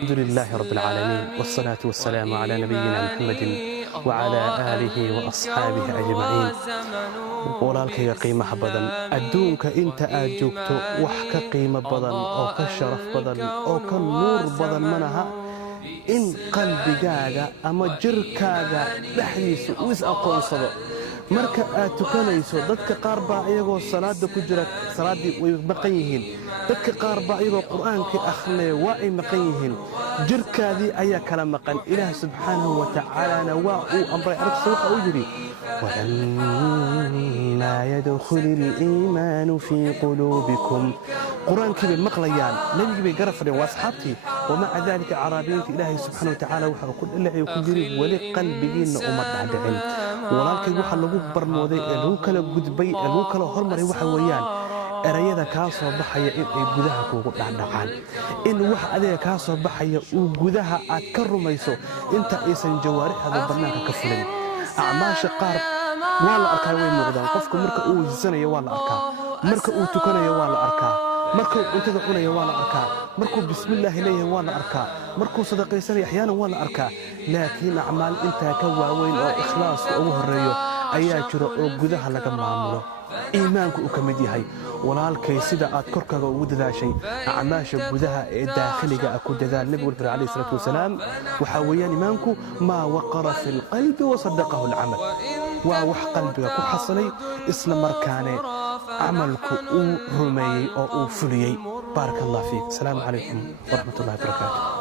الحمد لله رب العالمين والصلاة والسلام على نبينا محمد وعلى آله وأصحابه أجمعين. walaalkay qiimaha badan adduunka inta aad joogto wax ka qiimo badan oo ka sharaf badan oo ka nuur badan manaha in qalbigaaga ama jirkaaga dhaxdiisa uu is aqoonsado marka aad tukanayso. dadka qaar baa iyagoo salaada ku jira salaadii way maqan yihiin, dadka qaar baa iyagoo quraanka akhrinaya waa ay maqan yihiin, jirkaadii ayaa kala maqan. ilaah subxaanahu wa ta'ala waa uu amray aragtiisa waxa uu yiri walamma yadkhulu al-iimaanu fii quluubikum. quraankii bay maqlayaan, nabigii bay garab fadhiyaan, waa asxaabtii. wamaca dalika caraabiyiinta ilaahay subxaanahu wa ta'ala waxa uu ku dhalaacay ku yiri wali qalbigiina uma dhacdhicin. walaalkay waxa lagu barmooday ee lagu kala gudbay ee lagu kala hormaray waxa weeyaan erayada kaa soo baxaya in ay gudaha kuugu dhacdhacaan, in wax adiga kaa soo baxaya uu gudaha aad ka rumayso inta aysan jawaarixda bannaanka ka fulin. acmaasha qaar waa la arkaa, way muuqdaan. qofku marka uu weysanayo waa la arkaa, marka uu tukanayo waa la arkaa, markuu cuntada cunayo waa la arkaa, markuu bismillaahi leeyahay waa la arkaa, markuu sadaqaysanayo axyaanan waa la arkaa. laakiin acmaal intaa ka waaweyn oo ikhlaaska ugu horeeyo ayaa jiro oo gudaha laga maamulo, iimaanku uu ka mid yahay. walaalkay sida aad korkaaga ugu dadaashay acmaasha gudaha ee daakhiliga ah ku dadaal. nabigu wuxuu yiri calayhi salaatu wasalaam waxaa weeyaan iimaanku maa waqara fi lqalbi wasadaqahu alcamal, waa wax qalbiga ku xasilay isla markaane camalku uu rumeeyey oo uu fuliyey. baaraka allah fiik. asalaamu calaykum waraxmat ullahi wabarakaatu.